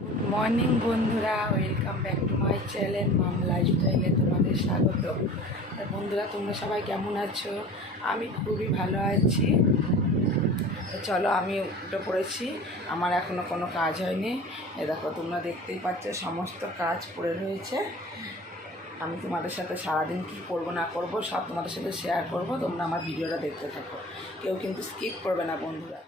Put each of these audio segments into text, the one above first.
Good morning বন্ধুরা, welcome back to my channel mom লাইফস্টাইলে তোমাদের স্বাগত। বন্ধুরা, তোমরা সবাই কেমন আছো? আমি খুবই ভালো আছি। চলো, আমি উঠে পড়েছি। আমার এখনও কোনো কাজ হয়নি। এ দেখো, তোমরা দেখতেই পাচ্ছ সমস্ত কাজ পড়ে রয়েছে। আমি তোমাদের সাথে সারাদিন কী করবো না করবো সব তোমাদের সাথে শেয়ার করবো। তোমরা আমার ভিডিওটা দেখতে থাকো, কেউ কিন্তু স্কিপ করবে না বন্ধুরা।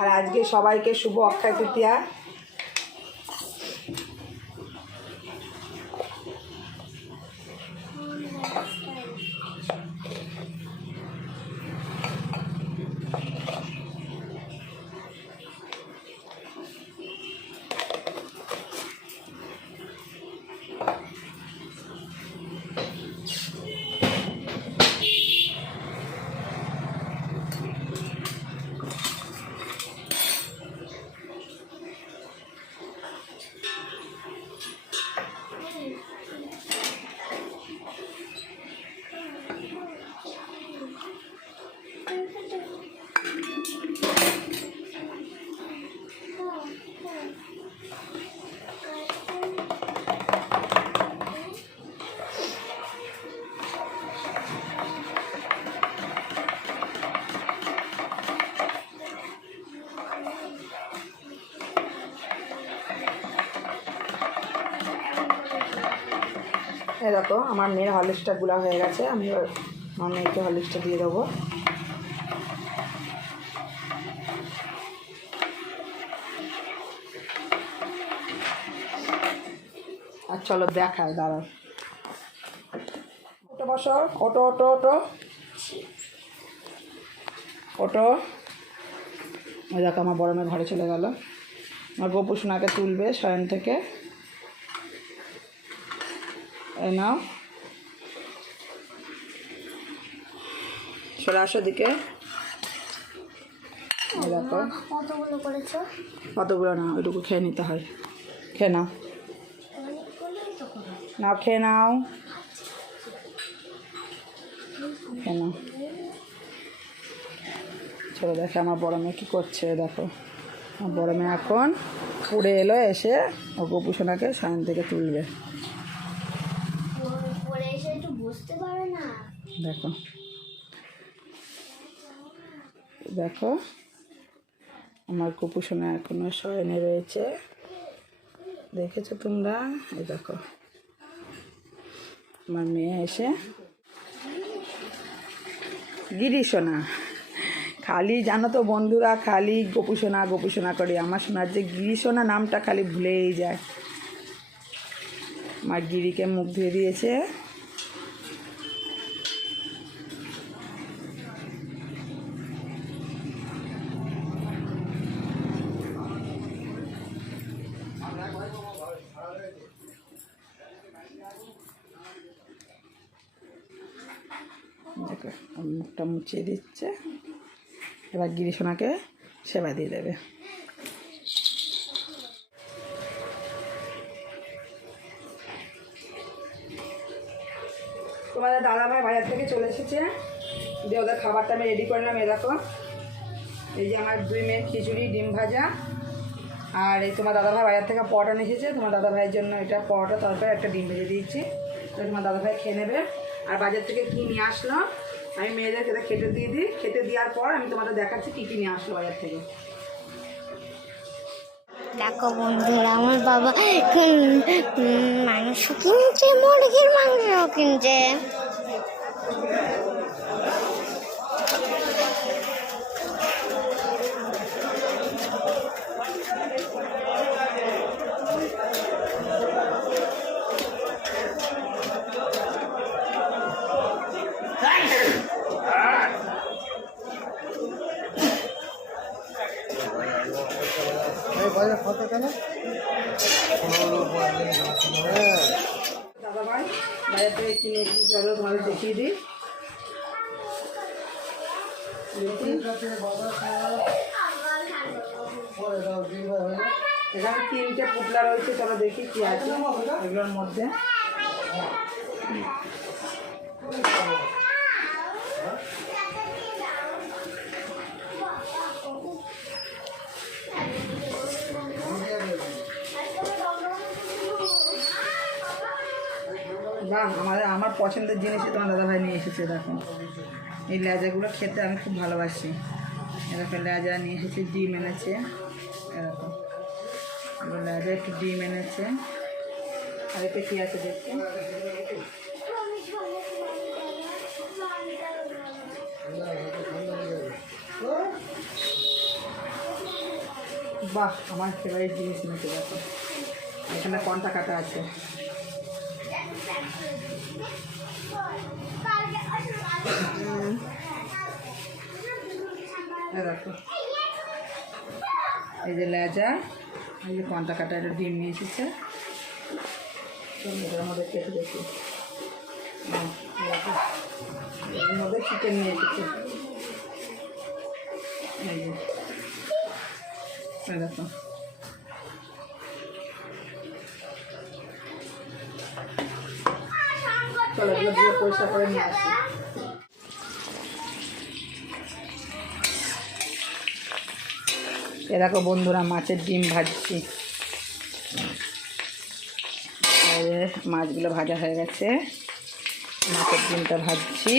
আর আজকে সবাইকে শুভ অক্ষয় তৃতীয়া। এই দেখো আমার মেয়ের হরলিক্সটা গুলা হয়ে গেছে, আমি আমার মেয়েকে হরলিক্সটা দিয়ে দেবো। আর চলো দেখায়, দাঁড়াও, ওটো বসো, ওটো ওটো ওটো ওটো। ওই দেখো আমার বড় মেয়ে ঘরে চলে গেল। আমার গোপু সোনাকে তুলবে শয়ন থেকে। এই নাও, চলে আসো দিকে। দেখো কতগুলো করেছো? কতগুলো না, ওইটুকু খেয়ে নিতে হয়। খেয়ে নাও, নাও খেয়ে নাও, খেয়ে নাও। চলো দেখে আমার বড় মেয়ে কী করছে। দেখো আমার বড় মেয়ে এখন পুড়ে এলো, এসে ও গোপু সোনাকে শয়ন থেকে তুলবে। দেখো দেখো আমার গোপু সোনা এখনো শয়নে রয়েছে, দেখেছো তোমরা? এই দেখো আমার মেয়ে এসে গিরি সোনা, খালি জানো তো বন্ধুরা, খালি গোপু সোনা করে আমার সোনার যে গিরি সোনা নামটা খালি ভুলেই যায়। আমার গিরিকে মুখ ধুয়ে দিয়েছে। দেখো মুখটা মুছিয়ে দিচ্ছে। এবার গিরি সোনাকে সেবা দিয়ে দেবে। তোমাদের দাদাভাই বাজার থেকে চলে এসেছে, দিয়ে ওদের খাবারটা আমি রেডি করলাম। এ দেখো, এই যে আমার 2 মেয়ে খিচুড়ি, ডিম ভাজা, আর এই তোমার দাদাভাই বাজার থেকে পরোটা নিয়ে এসেছে। তোমার দাদাভাইয়ের জন্য এটা পরোটা, তরকারি, একটা ডিম ভেজে দিয়েছি। তো তোমার দাদাভাই খেয়ে নেবে। আর বাজার থেকে কী নিয়ে আসলো আমি মেয়েদের খেতে দিয়ে দিই। খেতে দেওয়ার পর আমি তোমাদের দেখাচ্ছি কী কী নিয়ে আসলো বাজার থেকে। দেখো বন্ধুরা, আমার বাবা মাংস কিনছে, মুরগির মাংস কিনছে। দাদাভাই বাজার থেকে কিনে এসেছি, চলো তোমাদের দেখিয়ে দিই। এখানে 3টে পুতলা রয়েছে, চলো দেখি কি আছে এগুলোর মধ্যে। বাহ, আমার পছন্দের জিনিসই তোমার দাদাভাই নিয়ে এসেছে। দেখো এই লেজাগুলো খেতে আমি খুব ভালোবাসি। এরকম লেজা নিয়ে এসেছে, ডিম এনেছে। এরকম লেজা, একটু ডিম এনেছে। আর এতে কী আছে দেখতে, বাহ, আমার ফেভারিট জিনিস নিয়েছে দেখো, এখানে কন্টা কাটা আছে। দেখো এই যে লেজা, এই যে কন্টা কাটা, একটা ডিম নিয়ে এসেছে, এটার মধ্যে কেটে দেখি, এর মধ্যে চিকেন নিয়ে এসেছে। এই যে দেখো, চলো এগুলো দিয়ে পরিষ্কার করে নিয়ে আসি। এ দেখো বন্ধুরা, মাছের ডিম ভাজছি। মাছগুলো ভাজা হয়ে গেছে, মাছের ডিমটা ভাজছি।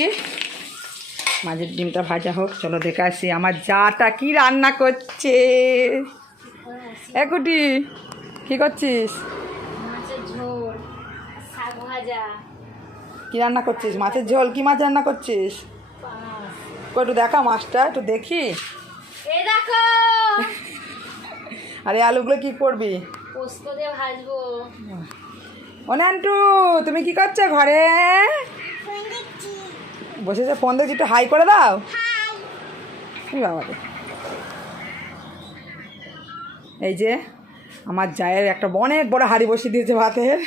মাছের ডিমটা ভাজা হোক, চলো দেখে আসি আমার জাটা কি রান্না করছে। একুটি কি করছিস? মাছের ঝোল, শাক ভাজা। কি রান্না করছিস? মাছের ঝোল। কি মাছ রান্না করছিস? একটু দেখা মাছটা, একটু দেখি। এই দেখো, আরে আলুগুলো কি করবি? পোস্ত দিয়ে ভাজবো। ও নান্টু, তুমি কি করছো ঘরে? বসেছে ফোন দেখছি, একটু হাই করে দাও। বাবা, এই যে আমার জায়ের একটা অনেক বড় হাঁড়ি বসিয়ে দিয়েছে ভাতের।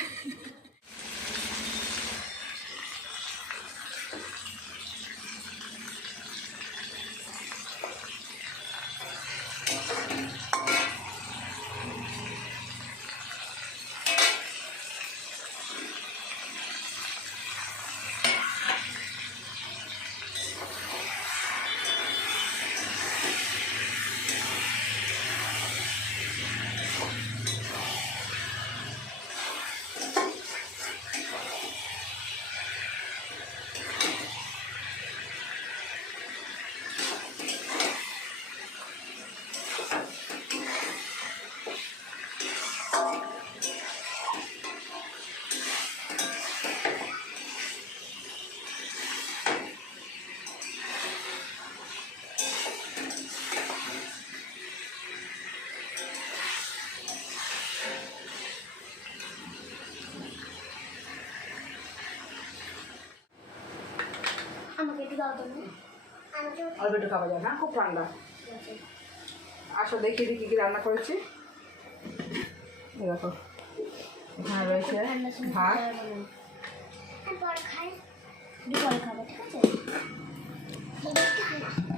আমাকে একটু দাও তো। অল্প একটু খাওয়া যায় না, খুব ঠান্ডা। আসো দেখিয়ে দিই কী কী রান্না করেছি। দেখো এখানে রয়েছে ভাত,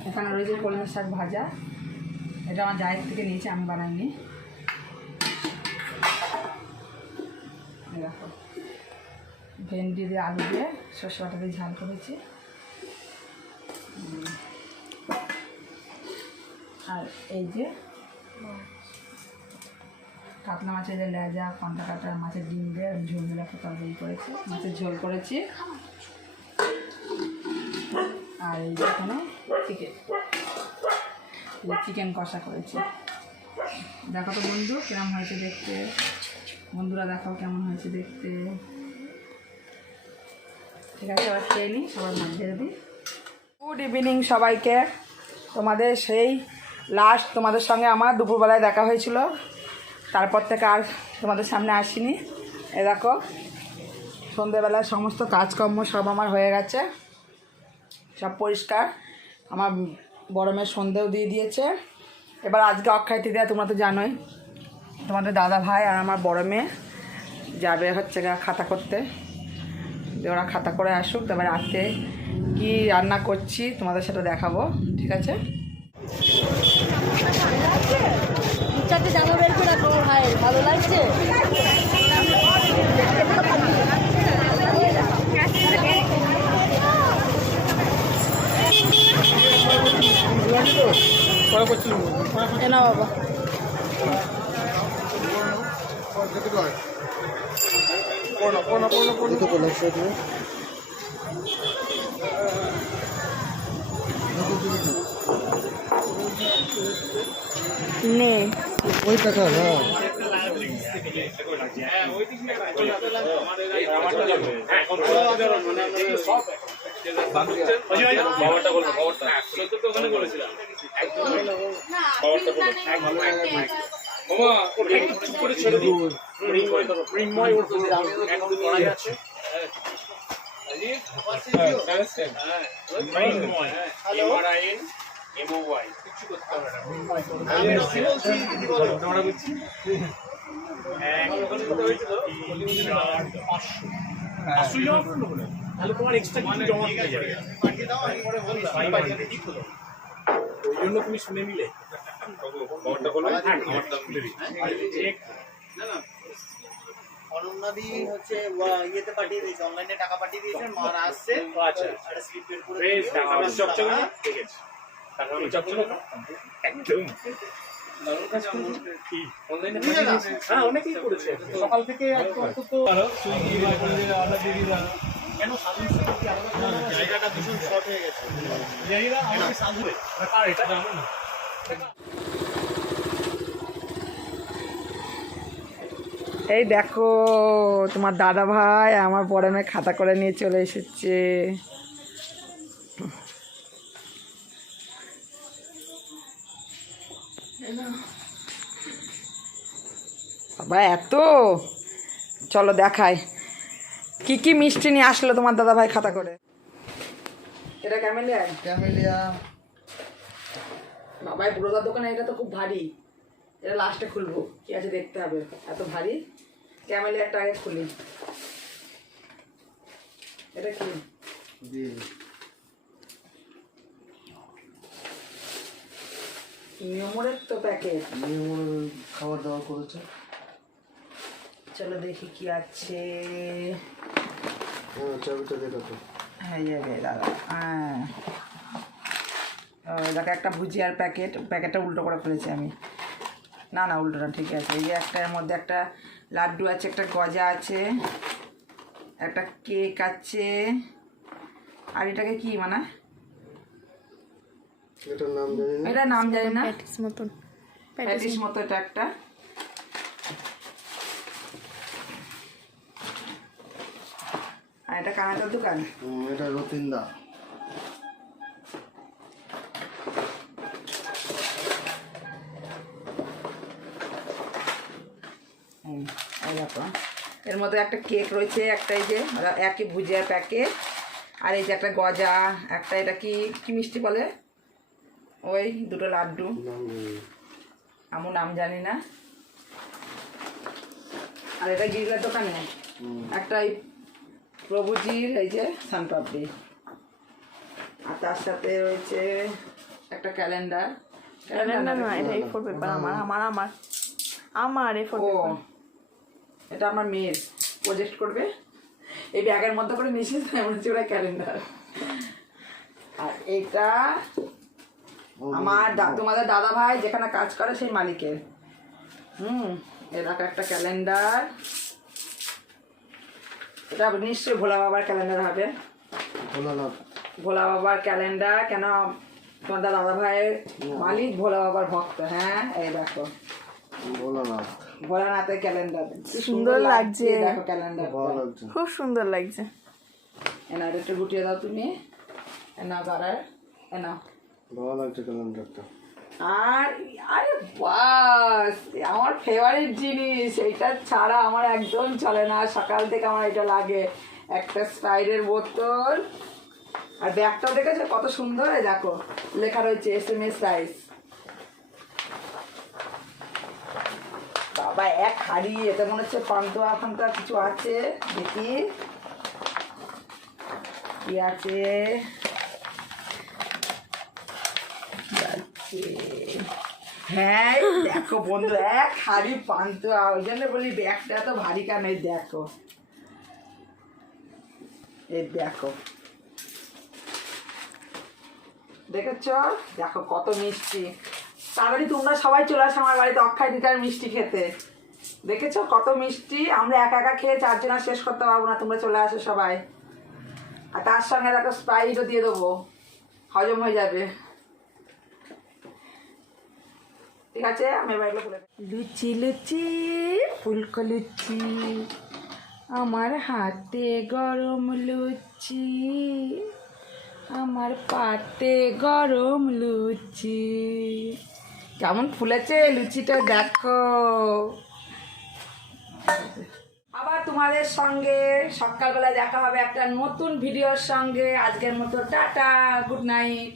এখানে রয়েছে কলমি শাক ভাজা, এটা আমার জায়ের থেকে নিয়েছি, আমি বানাইনি। দেখো ভেন্ডি দিয়ে আলু দিয়ে সর্ষে বাটা দিয়ে ঝাল করেছি। আর এই যে কাতলা মাছের যে লেজা, কন্টা কাটা, মাছের ডিম দিয়ে ঝোল দিয়ে একটা তরকারি করেছি, মাছের ঝোল করেছি। আর এই যে এখানে চিকেন কষা করেছি। দেখো তো বন্ধু কেমন হয়েছে দেখতে, বন্ধুরা দেখাও কেমন হয়েছে দেখতে। ঠিক আছে, এবার খেয়ে নিই, সবার ভাত ঢেলে দিই। গুড ইভিনিং সবাইকে। তোমাদের সেই লাস্ট তোমাদের সঙ্গে আমার দুপুরবেলায় দেখা হয়েছিল, তারপর থেকে আর তোমাদের সামনে আসিনি। এ দেখো সন্ধ্যেবেলায় সমস্ত কাজকর্ম সব আমার হয়ে গেছে, সব পরিষ্কার। আমার বড় মেয়ে সন্ধেও দিয়ে দিয়েছে। এবার আজকে অক্ষয় তৃতীয়া, তোমরা তো জানোই, তোমাদের দাদা ভাই আর আমার বড় মেয়ে যাবে হচ্ছে খাতা করতে। ওরা খাতা করে আসুক, তারপরে রাতে কী রান্না করছি তোমাদের সাথে দেখাবো। ঠিক আছে, চারটে জামা বের করে রাখো ভাই, ভালো লাগছে। না বাবা, নে ওই টাকা না খবরটা বলবো, খবরটা ওখানে বলেছিলাম। তাহলে তোমার এক্সট্রা কিছু জমা দিয়ে যাবে ওই জন্য তুমি শুনে নিলে অনন্যাদি হচ্ছে ইয়েতে পাঠিয়ে দিয়েছে, অনলাইনে টাকা পাঠিয়ে দিয়েছে, মারা আসছে। আচ্ছা একটা স্লিপ বের করে বেশ, টাকা চকচকে না? ঠিক আছে। টাকা চকচকে না? একদম। অনলাইনে পাঠিয়ে দিয়েছে? হ্যাঁ, অনেকেই করেছে। সকাল থেকে একদম অন্তত কেন সাধু কি আলাদা জায়গাটা ভীষণ শর্ট হয়ে গেছে। জায়গা আমাকে সাধু কার এটা জানো না? এই দেখো তোমার দাদা ভাই আমার বড় মেয়ে খাতা করে নিয়ে চলে এসেছে। বাবা এত, চলো দেখাই কি কি মিষ্টি নিয়ে আসলো তোমার দাদা ভাই খাতা করে। এটা ক্যামেলিয়া? ক্যামেলিয়া। বাবাই বুড়োদার দোকানে, এটা তো খুব ভারী, এটা লাস্টে খুলবো, কি আছে দেখতে হবে, এত ভারী। ক্যামেলিয়ারটা আগে খুলি। এটা কি? নিয়মরের তো প্যাকেট, খাবার দাবার করেছে। চলো দেখি কি আছে। চাবিটা দেখো তো। হ্যাঁ দাদা, হ্যাঁ দেখো একটা ভুজিয়ার প্যাকেট, প্যাকেটটা উল্টো করে ফেলেছি আমি। না না উল্টো না, ঠিক আছে। এই যে একটা, এর মধ্যে একটা লাড্ডু আছে, একটা গজা আছে, একটা কেক আছে, আর এটাকে কি মানে, এটার নাম জানি না। এটা নাম জানি না, প্যাটিস মতন। প্যাটিস মতো এটা একটা। আর এটা কানাটার দোকান। এটা রতিন্দা। এই দেখো এর মধ্যে একটা কেক রয়েছে, একটা এই যে একই ভুজিয়ার প্যাকেট, আর এই যে একটা গজা, একটা এটা কি কি মিষ্টি বলে, ওই দুটো লাড্ডু, আমার নাম জানি না। আর এটা গিরিলার দোকানে একটা এই প্রভুজির এই যে সানপাপড়ি, আর তার সাথে রয়েছে একটা ক্যালেন্ডার। ক্যালেন্ডার না, এটা A4 পেপার। আমার A4 ও পেপার। এটা আমার মেয়ের প্রজেক্ট করবে, এই ব্যাগের মধ্যে করে নিয়েছিস, এমন হচ্ছে ওরা ক্যালেন্ডার। আর এটা আমার তোমাদের দাদা ভাই যেখানে কাজ করে সেই মালিকের। এরকম একটা ক্যালেন্ডার, এটা নিশ্চয়ই ভোলা বাবার ক্যালেন্ডার হবে। ভোলা বাবার ক্যালেন্ডার, কেন তোমাদের দাদা ভাইয়ের মালিক ভোলা বাবার ভক্ত। হ্যাঁ এই দেখো ভোলানাথের ক্যালেন্ডার, সুন্দর লাগছে। দেখো ক্যালেন্ডার খুব সুন্দর লাগছে। এনার একটু গুটিয়ে দাও তুমি, এনা করার এনা ভালো লাগছে ক্যালেন্ডারটা। আর আরে বাস আমার ফেভারিট জিনিস, এইটা ছাড়া আমার একদম চলে না, সকাল থেকে আমার এটা লাগে। একটা স্প্রাইটের বোতল, আর ব্যাগটাও দেখেছো কত সুন্দর, এই দেখো লেখা রয়েছে SMS সাইজ। বাবা এক হাড়ি, এতে মনে হচ্ছে পান্তুয়া ফান্তুয়া কিছু আছে, দেখি কি আছে। হ্যাঁ দেখো বন্ধু, এক হাড়ি পান্তুয়া, ওই জন্য বলি ব্যাগটা তো ভারী কেন। এই দেখো, এই দেখো দেখেছ, দেখো কত মিষ্টি। তাড়াতাড়ি তোমরা সবাই চলে আসো আমার বাড়িতে অক্ষয় দিদার মিষ্টি খেতে। দেখেছো কত মিষ্টি, আমরা একা একা খেয়ে চারজন আর শেষ করতে পারবো না, তোমরা চলে আসো সবাই। আর তার সঙ্গে দেখো স্প্রাইটও দিয়ে দেবো, হজম হয়ে যাবে। ঠিক আছে, আমি এবার এগুলো খুলে লুচি লুচি ফুলকো লুচি, আমার হাতে গরম লুচি, আমার পাতে গরম লুচি, কেমন ফুলেছে লুচিটা দেখো। আবার তোমাদের সঙ্গে সকালবেলা দেখা হবে একটা নতুন ভিডিওর সঙ্গে। আজকের মতো টাটা, গুড নাইট।